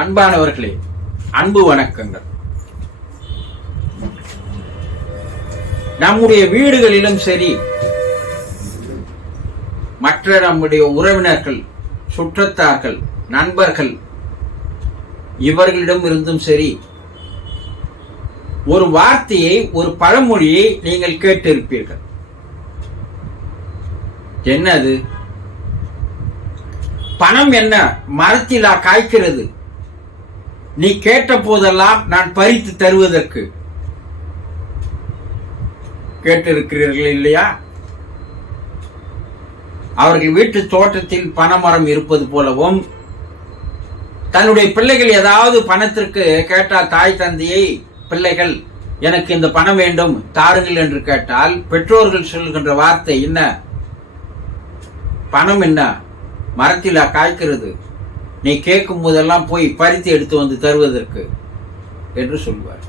அன்பானவர்களே, அன்பு வணக்கங்கள். நம்முடைய வீடுகளிலும் சரி, மற்ற நம்முடைய உறவினர்கள், சுற்றத்தார்கள், நண்பர்கள் இவர்களிடம் இருந்தும் சரி, ஒரு வார்த்தையை, ஒரு பழமொழியை நீங்கள் கேட்டிருப்பீர்கள். என்னது? பணம் என்ன மரத்திலா காய்க்கிறது, நீ கேட்ட போதெல்லாம் நான் பறித்து தருவதற்கு. கேட்டிருக்கிறீர்கள் இல்லையா? அவர்கள் வீட்டு தோட்டத்தில் பனைமரம் இருப்பது போலவும், தன்னுடைய பிள்ளைகள் ஏதாவது பணத்திற்கு கேட்டால், தாய் தந்தையை பிள்ளைகள் எனக்கு இந்த பணம் வேண்டும் தாருங்கள் என்று கேட்டால், பெற்றோர்கள் சொல்கின்ற வார்த்தை என்ன? பணம் என்ன மரத்திலா காய்க்கிறது, நீ கேட்கும் போதெல்லாம் போய் பறித்து எடுத்து வந்து தருவதற்கு என்று சொல்வார்.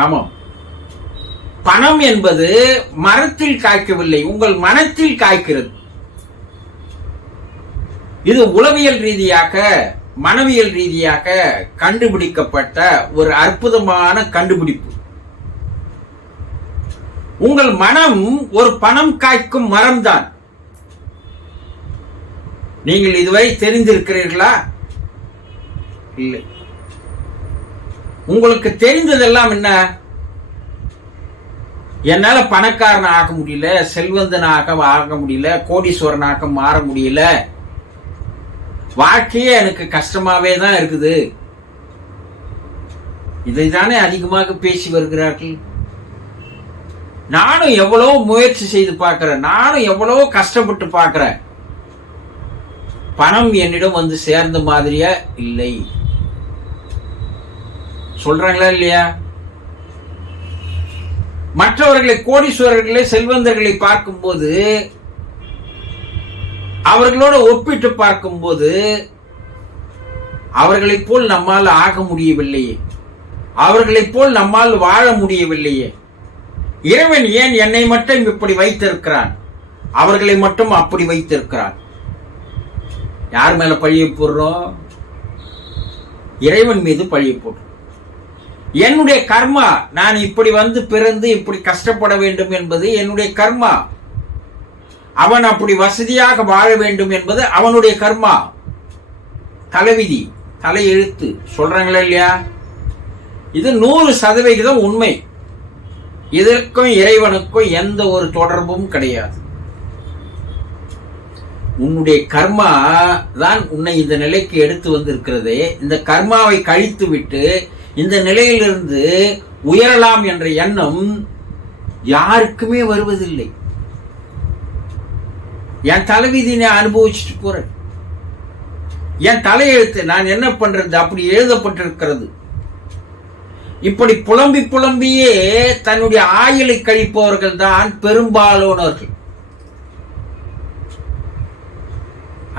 ஆமாம், பணம் என்பது மரத்தில் காய்க்கவில்லை, உங்கள் மனத்தில் காய்க்கிறது. இது உளவியல் ரீதியாக, மனவியல் ரீதியாக கண்டுபிடிக்கப்பட்ட ஒரு அற்புதமான கண்டுபிடிப்பு. உங்கள் மனம் ஒரு பணம் காய்க்கும் மரம்தான். நீங்கள் இதுவரை தெரிந்திருக்கிறீர்களா? இல்லை. உங்களுக்கு தெரிந்ததெல்லாம் என்ன? என்னால பணக்காரன் ஆக முடியல, செல்வந்தனாக ஆக முடியல, கோடீஸ்வரனாக மாற முடியல, வாழ்க்கையே எனக்கு கஷ்டமாவே தான் இருக்குது. இதைத்தானே அதிகமாக பேசி வருகிறார்கள். நானும் எவ்வளவு முயற்சி செய்து பார்க்கிறேன், நானும் எவ்வளவு கஷ்டப்பட்டு பார்க்கிறேன், பணம் என்னிடம் வந்து சேர்ந்த மாதிரியா இல்லை. சொல்றாங்களா இல்லையா? மற்றவர்களை, கோடீஸ்வரர்களை, செல்வந்தர்களை பார்க்கும்போது, அவர்களோட ஒப்பிட்டு பார்க்கும்போது, அவர்களைப் போல் நம்மால் ஆக முடியவில்லையே, அவர்களைப் போல் நம்மால் வாழ முடியவில்லையே, இறைவன் ஏன் என்னை மட்டும் இப்படி வைத்திருக்கிறான், அவர்களை மட்டும் அப்படி வைத்திருக்கிறான்? யார் மேல பழியை போடுறோம்? இறைவன் மீது பழியை போடுறோம். என்னுடைய கர்மா, நான் இப்படி வந்து பிறந்து இப்படி கஷ்டப்பட வேண்டும் என்பது என்னுடைய கர்மா. அவன் அப்படி வசதியாக வாழ வேண்டும் என்பது அவனுடைய கர்மா. தலைவிதி, தலையெழுத்து. சொல்றாங்களா இல்லையா? இது 100% உண்மை. இதற்கும் இறைவனுக்கும் எந்த ஒரு தொடர்பும் கிடையாது. உன்னுடைய கர்மா தான் உன்னை இந்த நிலைக்கு எடுத்து வந்திருக்கிறதே. இந்த கர்மாவை கழித்து விட்டு இந்த நிலையிலிருந்து உயரலாம் என்ற எண்ணம் யாருக்குமே வருவதில்லை. என் தலைவிதி நான் அனுபவிச்சுட்டு போறேன், என் தலையெழுத்து நான் என்ன பண்றது, அப்படி எழுதப்பட்டிருக்கிறது. இப்படி புலம்பி புலம்பியே தன்னுடைய ஆயுளை கழிப்பவர்கள் தான் பெரும்பாலானவர்கள்.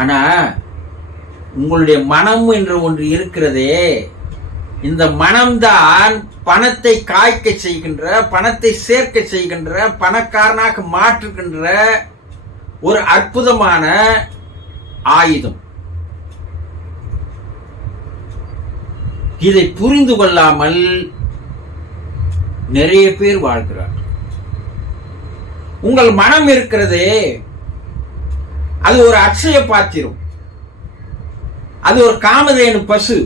ஆனா உங்களுடைய மனம் என்று ஒன்று இருக்கிறதே, இந்த மனம்தான் பணத்தை காய்க்க செய்கின்ற, பணத்தை சேர்க்க செய்கின்ற, பணக்காரனாக மாற்றுகின்ற ஒரு அற்புதமான ஆயுதம். இதை புரிந்து கொள்ளாமல் நிறைய பேர் வாழ்கிறார். உங்கள் மனம் இருக்கிறதே, அது ஒரு அக்ஷய பாத்திரம், அது ஒரு காமதேனு பசு,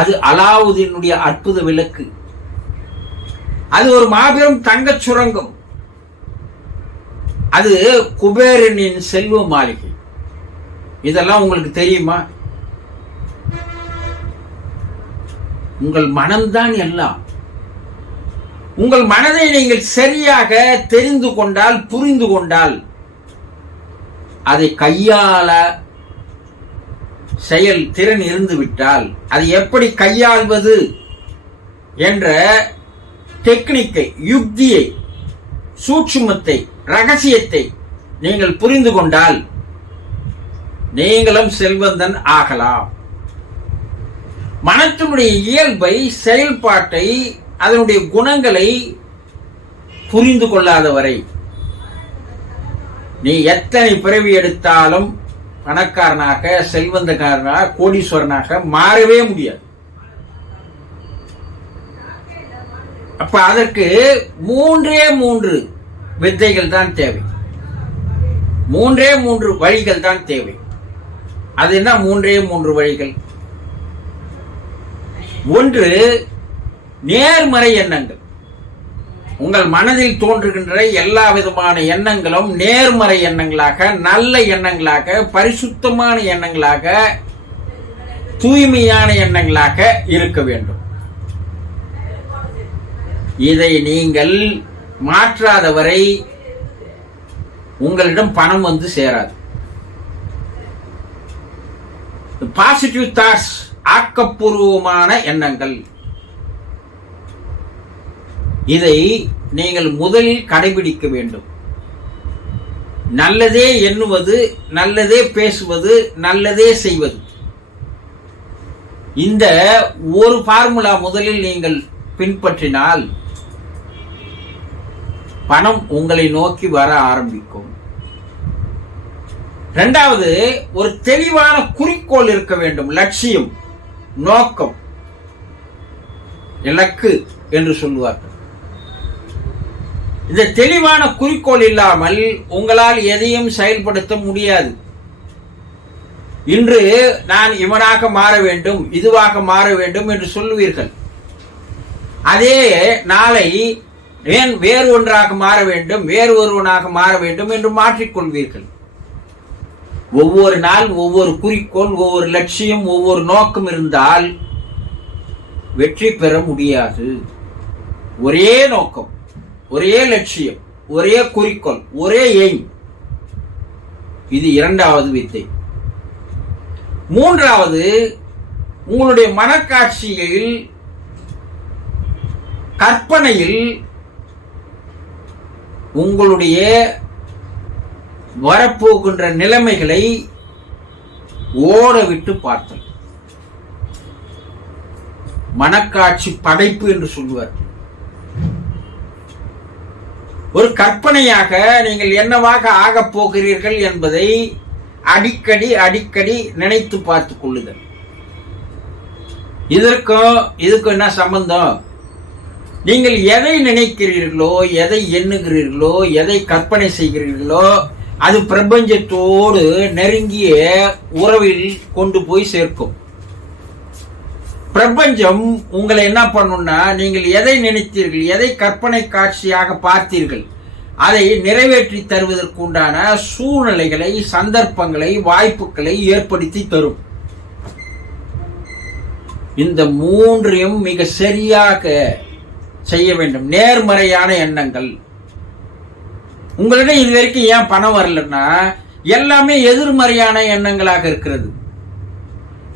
அது அலாவுதீனுடைய அற்புத விளக்கு, அது ஒரு மாபெரும் தங்கச் சுரங்கம், அது குபேரனின் செல்வ மாளிகை. இதெல்லாம் உங்களுக்கு தெரியுமா? உங்கள் மனம்தான் எல்லாம். உங்கள் மனதை நீங்கள் சரியாக தெரிந்து கொண்டால், புரிந்து கொண்டால், அதை கையாள செயல் திறன் இருந்து விட்டால், அதை எப்படி கையாள்வது என்ற டெக்னிக்கை, யுக்தியை, சூட்சுமத்தை, ரகசியத்தை நீங்கள் புரிந்து கொண்டால் நீங்களும் செல்வந்தன் ஆகலாம். மனத்தினுடைய இயல்பை, செயல்பாட்டை, அதனுடைய குணங்களை புரிந்து கொள்ளாத வரை நீ எத்தனை பிறவி எடுத்தாலும் பணக்காரனாக, செல்வந்தக்காரனாக, கோடீஸ்வரனாக மாறவே முடியாது. அப்ப அதற்கு 3 வித்தைகள் தான் தேவை, 3 வழிகள் தான் தேவை. அது என்ன 3 வழிகள்? ஒன்று, நேர்மறை எண்ணங்கள். உங்கள் மனதில் தோன்றுகின்ற எல்லா விதமான எண்ணங்களும் நேர்மறை எண்ணங்களாக, நல்ல எண்ணங்களாக, பரிசுத்தமான எண்ணங்களாக, தூய்மையான எண்ணங்களாக இருக்க வேண்டும். இதை நீங்கள் மாற்றாதவரை உங்களிடம் பணம் வந்து சேராது. பாசிட்டிவ் தாட்ஸ், ஆக்கப்பூர்வமான எண்ணங்கள், இதை நீங்கள் முதலில் கடைபிடிக்க வேண்டும். நல்லதே எண்ணுவது, நல்லதே பேசுவது, நல்லதே செய்வது. இந்த ஒரு ஃபார்முலா முதலில் நீங்கள் பின்பற்றினால் பணம் உங்களை நோக்கி வர ஆரம்பிக்கும். இரண்டாவது, ஒரு தெளிவான குறிக்கோள் இருக்க வேண்டும். லட்சியம், நோக்கம், இலக்கு என்று சொல்லுவார்கள். இந்த தெளிவான குறிக்கோள் இல்லாமல் உங்களால் எதையும் செயல்படுத்த முடியாது. இன்று நான் இவனாக மாற வேண்டும், இதுவாக மாற வேண்டும் என்று சொல்லுவீர்கள். அதே நாளை வேறு ஒன்றாக மாற வேண்டும், வேறு ஒருவனாக மாற வேண்டும் என்று மாற்றிக்கொள்வீர்கள். ஒவ்வொரு நாள் ஒவ்வொரு குறிக்கோள், ஒவ்வொரு லட்சியம், ஒவ்வொரு நோக்கம் இருந்தால் வெற்றி பெற முடியாது. ஒரே நோக்கம், ஒரே லட்சியம், ஒரே குறிக்கோள், ஒரே எய்ம். இது இரண்டாவது வித்தை. மூன்றாவது, உங்களுடைய மனக்காட்சியில், கற்பனையில் உங்களுடைய வரப்போகின்ற நிலைமைகளை ஓட விட்டு பார்த்தல். மனக்காட்சி படைப்பு என்று சொல்லுவார். ஒரு கற்பனையாக நீங்கள் என்னவாக ஆகப் போகிறீர்கள் என்பதை அடிக்கடி அடிக்கடி நினைத்து பார்த்துக் கொள்ளுதல். இதுக்கும் என்ன சம்பந்தம்? நீங்கள் எதை நினைக்கிறீர்களோ, எதை எண்ணுகிறீர்களோ, எதை கற்பனை செய்கிறீர்களோ, அது பிரபஞ்சத்தோடு நெருங்கிய உறவில் கொண்டு போய் சேர்க்கும். பிரபஞ்சம் உங்களை என்ன பண்ணும்னா, நீங்கள் எதை நினைத்தீர்கள், எதை கற்பனை காட்சியாக பார்த்தீர்கள், அதை நிறைவேற்றி தருவதற்கு உண்டான சூழ்நிலைகளை, சந்தர்ப்பங்களை, வாய்ப்புகளை ஏற்படுத்தி தரும். இந்த மூன்றையும் மிக சரியாக செய்ய வேண்டும். நேர்மறையான எண்ணங்கள். உங்களிடம் இதுவரைக்கும் ஏன் பணம் வரலன்னா, எல்லாமே எதிர்மறையான எண்ணங்களாக இருக்கிறது.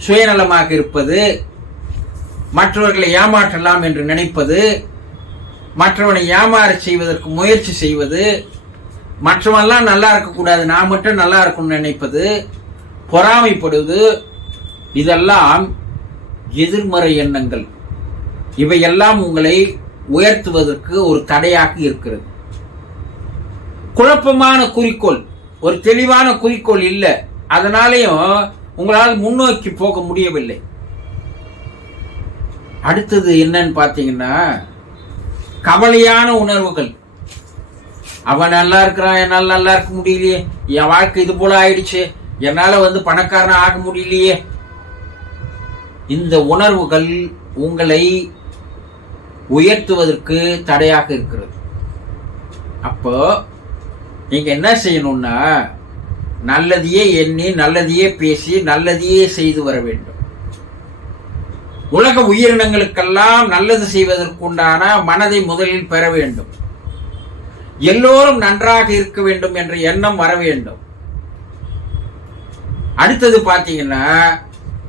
சுயநலமாக இருப்பது, மற்றவர்களை ஏமாற்றலாம் என்று நினைப்பது, மற்றவனை ஏமாற செய்வதற்கு முயற்சி செய்வது, மற்றவெல்லாம் நல்லா இருக்கக்கூடாது, நான் மட்டும் நல்லா இருக்கும்னு நினைப்பது, பொறாமைப்படுவது, இதெல்லாம் எதிர்மறை எண்ணங்கள். இவையெல்லாம் உங்களை உயர்த்துவதற்கு ஒரு தடையாக இருக்கிறது. குழப்பமான குறிக்கோள், ஒரு தெளிவான குறிக்கோள் இல்லை, அதனாலேயும் உங்களால் முன்னோக்கி போக முடியவில்லை. அடுத்தது என்னன்னு பார்த்தீங்கன்னா, கவலையான உணர்வுகள். அவன் நல்லா இருக்கிறான், என்னால் நல்லா இருக்க முடியலையே, என் வாழ்க்கை இது போல ஆயிடுச்சு, என்னால பணக்காரன் ஆக முடியலையே. இந்த உணர்வுகள் உங்களை உயர்த்துவதற்கு தடையாக இருக்கிறது. அப்போ நீங்க என்ன செய்யணும்னா, நல்லதையே எண்ணி, நல்லதையே பேசி, நல்லதையே செய்து வர வேண்டும். உலக உயிரினங்களுக்கெல்லாம் நல்லது செய்வதற்குண்டான மனதை முதலில் பெற வேண்டும். எல்லோரும் நன்றாக இருக்க வேண்டும் என்ற எண்ணம் வர வேண்டும். அடுத்தது பார்த்தீங்கன்னா,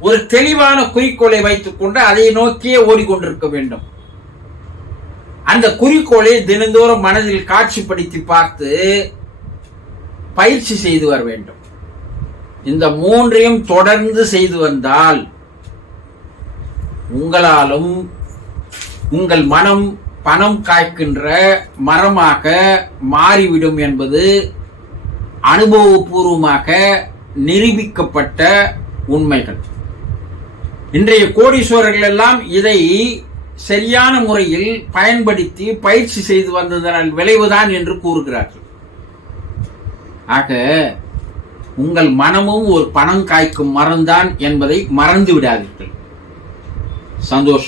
ஒரு தெளிவான குறிக்கோளை வைத்துக் கொண்டு அதை நோக்கியே ஓடிக்கொண்டிருக்க வேண்டும். அந்த குறிக்கோளை தினந்தோறும் மனதில் காட்சிப்படுத்தி பார்த்து பயிற்சி செய்து வர வேண்டும். இந்த மூன்றையும் தொடர்ந்து செய்து வந்தால் உங்களாலும் உங்கள் மனம் பணம் காய்க்கின்ற மரமாக மாறிவிடும் என்பது அனுபவபூர்வமாக நிரூபிக்கப்பட்ட உண்மைகள். இன்றைய கோடீஸ்வரர்கள் எல்லாம் இதை சரியான முறையில் பயன்படுத்தி பயிற்சி செய்து வந்ததனால் விளைவுதான் என்று கூறுகிறார்கள். ஆக உங்கள் மனமும் ஒரு பணம் காய்க்கும் மரம்தான் என்பதை மறந்து விடாதீர்கள். சந்தோஷம்.